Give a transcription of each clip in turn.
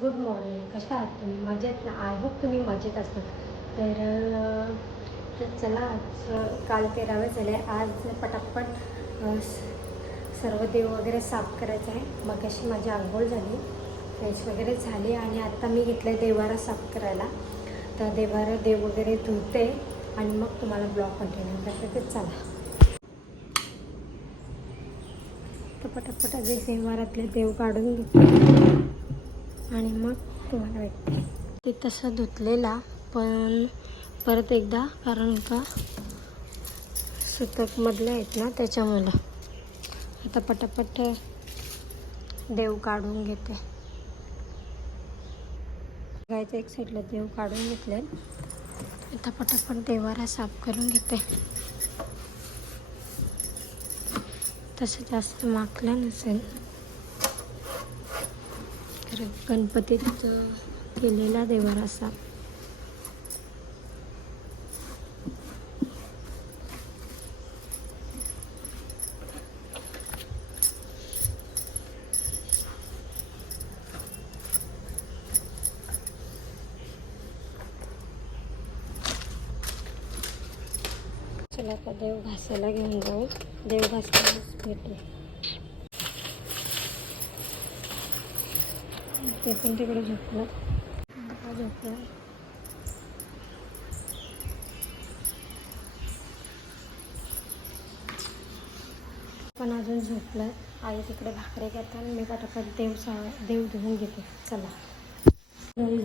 Good morning. कशा आहात तुम्ही? मजेत ना? आय होप तुम्ही मजेत असतात. तर चला, आज काल 13 झाले. आज पटापट सर्व देव वगैरे साफ करायचं आहे. मग अशी माझी आंघोळ झाली, फ्रेश वगैरे झाली आणि आता मी घेतलं देवारा साफ करायला. तर देव वगैरे धुते आणि मग तुम्हाला ब्लॉग कंटिन्यू करते. तर चला, तर पटापट आधी देवारातले देव काढून घेते आणि मग तुम्हाला भेटते. ते तसं धुतलेला पण परत एकदा, कारण का सुतकमधले आहेत ना त्याच्यामुळं. आता पटापट देव काढून घेते. गायचं एक साईडला देव काढून घेतले. आता पटापट देवारा साफ करून घेते. तसं जास्त माखलं नसेल, तर गणपतीचं केलेला देवारा साफ. चला आता देव घासायला घेऊन जाऊ. देव घासायलाच भेटू. ते पण तिकडे झोपलं. पण अजून झोपलं. आई तिकडे भाकरी घेतात आणि मी पटापट देव धुवून घेते. चला,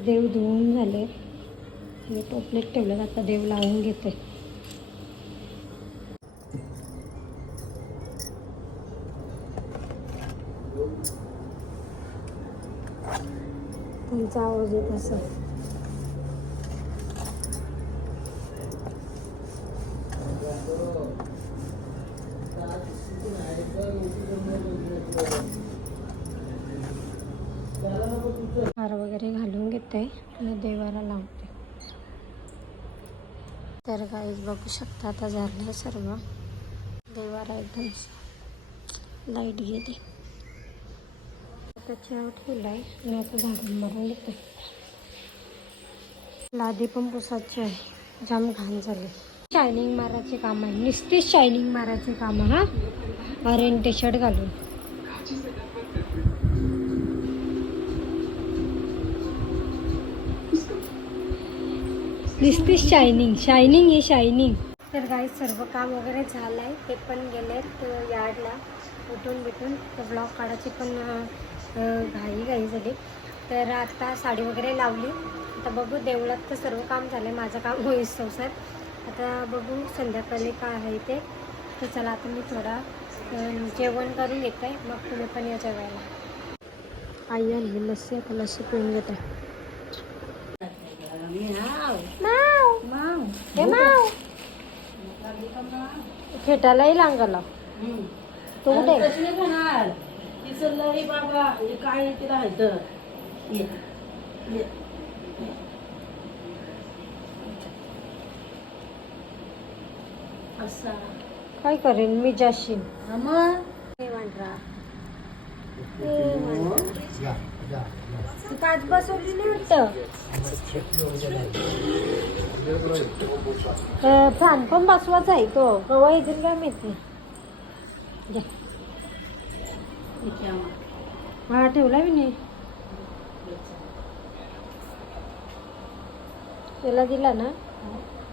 देव धुवून झाले. मी टोपलेट ठेवलं, आता देव लावून घेते. त्यांचा आवाज येत असं. हार वगैरे घालून घेते आणि देवाला लावते. तर गाईज बघू शकता, आता झालं सर्व. देवारा एकदम लाईट गेली. आता चहा ठेवला आहे आणि आता झाडून मारून घेते. लादी पण पुसायची आहे, जाम घाण झाले. शायनिंग मारायचे काम आहे, नुसते शायनिंग मारायचे काम. हा, ऑरेंज टी शर्ट घालून नुसती शायनिंग ही शायनिंग. तर गाई सर्व काम वगैरे झालं आहे. ते पण गेलेत यार्डला उठून तर ब्लॉग काढायची पण घाई झाली. तर आता साडी वगैरे लावली. आता बघू, देवळात तर सर्व काम झालं. माझं काम होईल संसार. आता बघू संध्याकाळी काय आहे ते. तर चला, आता मी थोडा जेवण करून येते, मग तुम्ही पण या जेवायला. आई आणली लस्सी, आता लस्सी पिऊन घेते. खेटालाही लांगला तो कुठे काय करेन मी जाशील काच बसवली नाही वाटतं. फॅन पण बसवायचा आहे तो. कवा येतील काय माहिती. हा ठेवला मी नाही. याला दिला ना?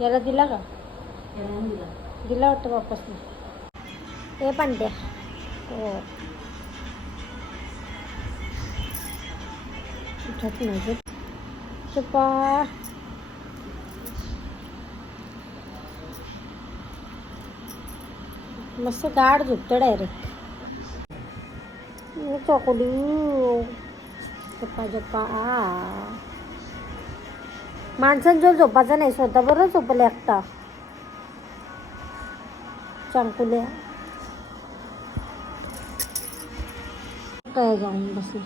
याला दिला का? दिला वाटतं वापस ना. हे पण द्या. हो, उठत नाही चुपा. मस्त गाड झोपतं डायरेक्ट. चॉकोली झोपा. माणसांजवळ झोपायचं नाही, स्वतः बरं झोपले एकटा. चांकुल्या काय जाऊन बसला.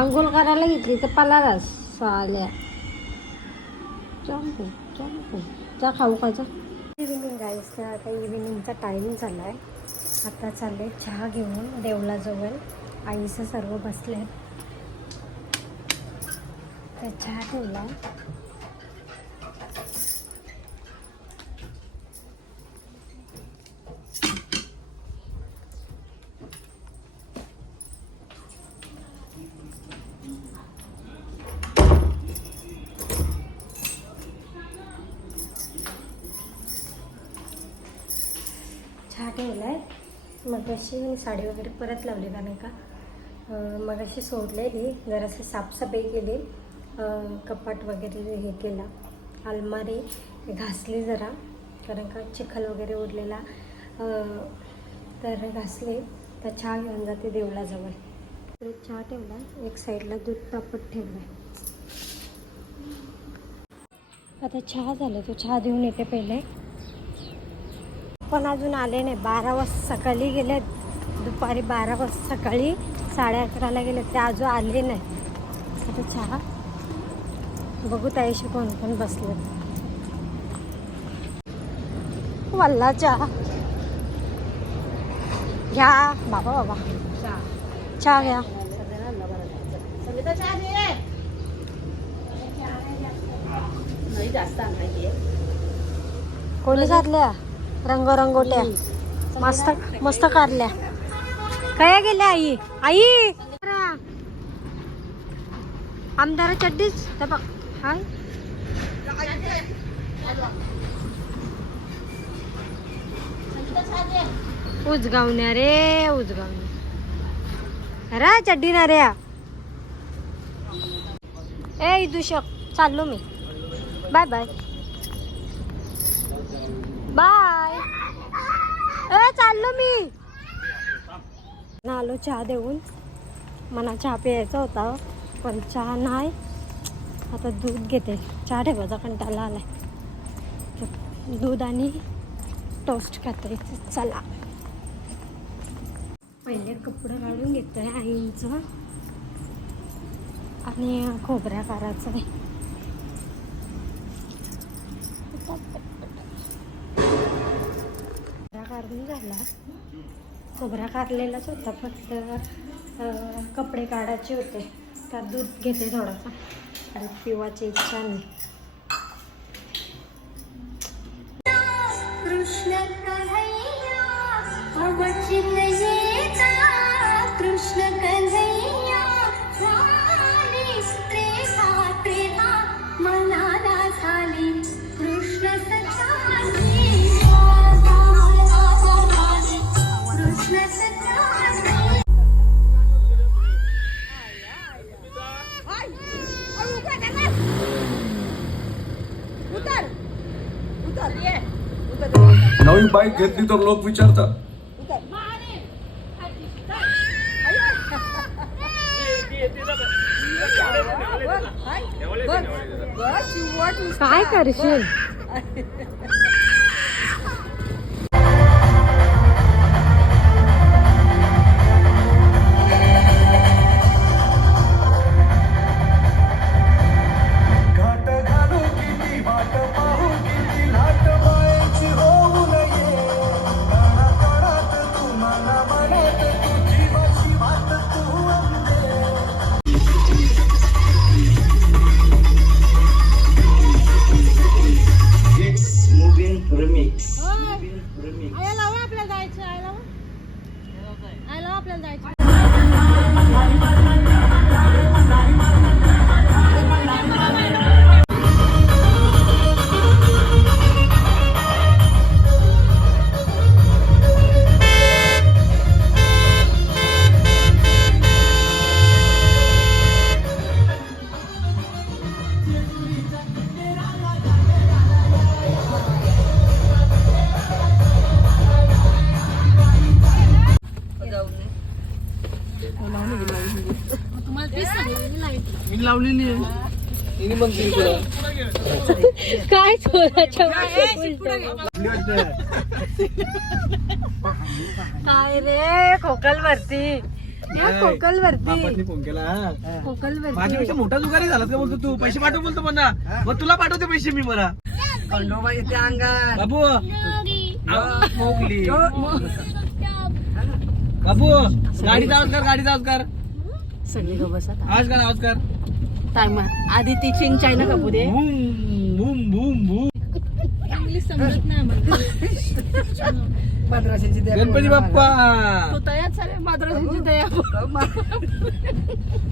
अंघोळ करायला घेतली तर पलारास साल्या. चंपू जा खाऊ खायचा. इव्हिनिंग गाईस, तर आता इव्हिनिंगचा टाईम झाला आहे आता चालले चहा घेऊन देवळाजवळ. आईचं सर्व बसले तर चहा ठेवला. चहा ठेवलाय. मग अशी साडी वगैरे परत लावली का नाही का. मग अशी सोडलेली जराशी साफसफाई केली. कपाट वगैरे हे केला. अलमारी घासली जरा कारण का चिखल वगैरे उरलेला तर घासले. तर चहा घेऊन जाते देवळाजवळ. तर चहा ठेवला. एक साईडला दूध तापत ठेवलं. आता चहा झाला. तो चहा देऊन येते पहिले. पण अजून आले नाही. 12 वाजता सकाळी गेले. दुपारी 12 वाजता सकाळी 11:30ला गेले ते अजून आले नाही. आता चहा बघू त्याशी कोण कोण बसले. वल्ला चहा घ्या बाबा. बाबा चहा घ्या. कोणी घातल्या रंगोरंगोट्या मस्त मस्त काढल्या. काय गेल्या आई. आई आमदार चड्डीच बघ. हाय उजगावण्या रे उजगावण्या. अरे चड्डी ना रे. ए इदूषक चाललो मी. Bye bye bye. ए चाललो मी. आलो चहा देऊन. मला चहा प्यायचा होता पण चहा नाही. आता दूध घेते. चहा ठेवायचा कंटाळा आलाय. दूध आणि टोस्ट खाते. चला पहिले कपडे काढून घेतोय आईंचं आणि खोबऱ्या काढायचं आहे. काढून झाला. खोबरा काढलेलाच होता फक्त कपडे काढायचे होते. त्यात दूध घेते थोडासा. दूध पिवायची इच्छा नाही. कृष्ण कन्हैया कृष्ण कन्हैया प्रेमा मनाला झाली कृष्ण नवी बाईक घेतली तर लोक विचारतात काय करशील. लावलेली आहे काय काय रे खोकल वरती. खोकल वरती फोन केला खोकल वरती. माझ्यापेक्षा मोठा जुगारी झाला का बोलतो तू. पैसे पाठव बोलतो म्हणा. मग तुला पाठवते पैसे मी. मला खंडोबा येते अंगात बाबू मोगली बाबू गाडीचा आवाज कर, गाडीचा आवाज कर, सगळे गं बसत आवाज कर, आवाज कर. टाइम आधी ती चिंग चायना कापू दे. Boom boom boom boom. मद्राशाची गणपती बाप्पा. तू तयार झाले मद्राशाची तयार.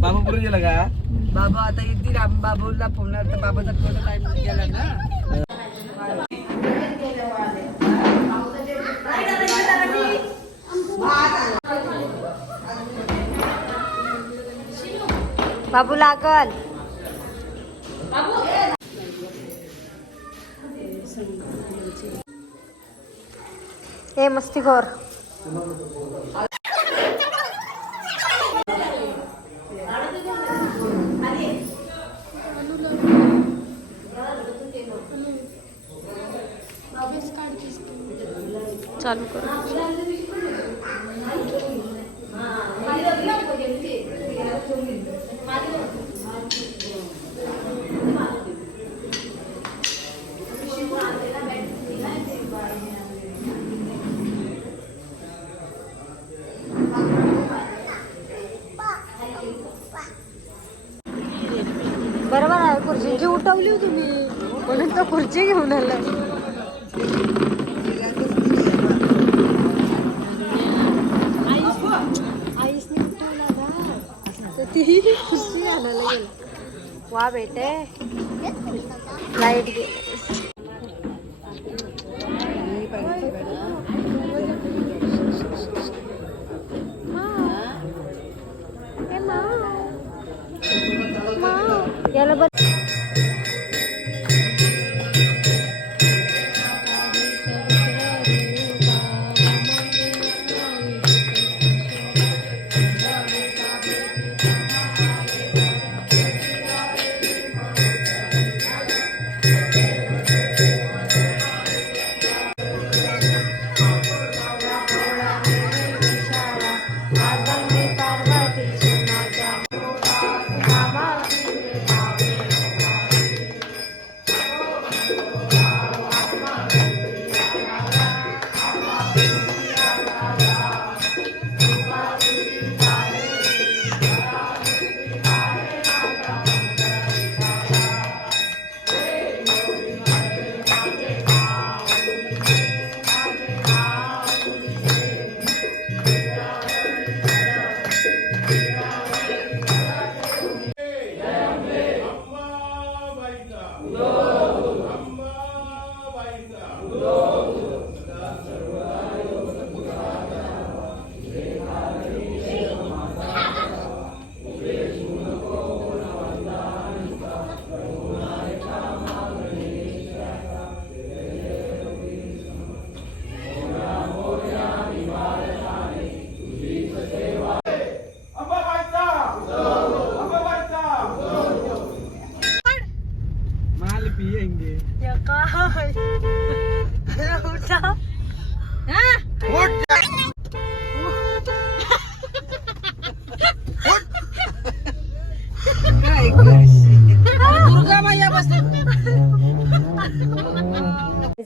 बाबा पुढे गेला का? बाबा आता येतील बाबूला फोन तर बाबाचा थोडा टाइम गेला ना. बाबू लागल. ए मस्तीखोर. चालू करू. बरोबर आहे, खुर्ची जी उठवली हो तुम्ही म्हणून तर खुर्ची घेऊन आलं. आईसने उठवला ना तर ती खुर्ची आणायला गेली. वा बेटे लाईट गेली. याला बघ.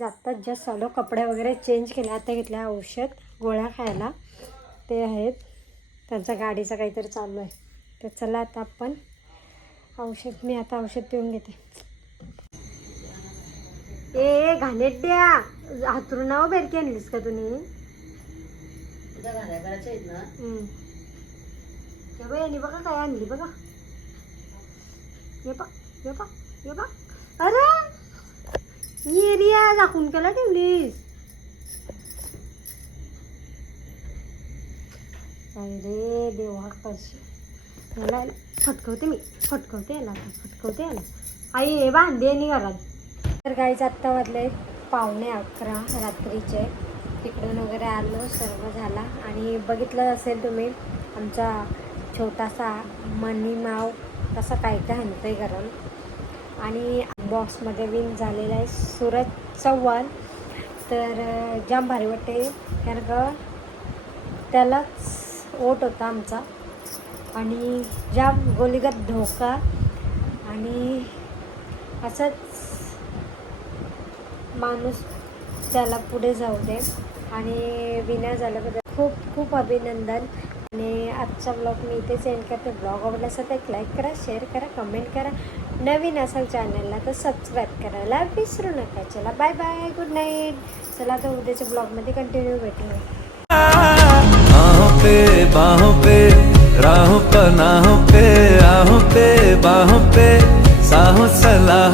आत्ताच जस्ट आलो, कपडे वगैरे चेंज केले. आता घेतल्या औषध गोळ्या खायला, ते आहेत त्यांचा गाडीचा काहीतरी चालू आहे. तर चला आता आपण औषध, मी आता औषध पिऊन घेते. ए घाणेड्या हातरून नाव बेरकी आणलीस का तुम्ही? यांनी बघा काय आणली बघा. ये बा अरे एरिया दाखवून केला ठेवलीस. अरे देवा कशी मला फटकवते याला आई हे बांधे नाही घरात. तर काहीच आत्ता वाजले 11:15 रात्रीचे. तिकडून वगैरे आलो, सर्व झाला. आणि बघितलं असेल तुम्ही आमचा छोटासा मनी माव कसा काय हनतोय घराला. आणि बॉक्समध्ये विन झालेला आहे सूरज चव्हाण. तर जाम भारी वाटते, कारण का त्यालाच ओट होता आमचा. आणि जाम गोलीगत धोका. आणि असंच माणूस त्याला पुढे जाऊ दे. आणि विनर झाल्याबद्दल खूप खूप अभिनंदन. आणि आजचा ब्लॉग मी इथेच एंड करते. ब्लॉग आवडला असेल तर एक लाईक करा, शेअर करा, कमेंट करा. नवीन असाल चॅनलला तर सबस्क्राईब करायला विसरू नका. चला बाय बाय, गुड नाईट. चला आता उद्याच्या ब्लॉगमध्ये कंटिन्यू भेटूया. बाहों पे राहों पनाहों पे, आहों पे बाहों पे साहों सलाह.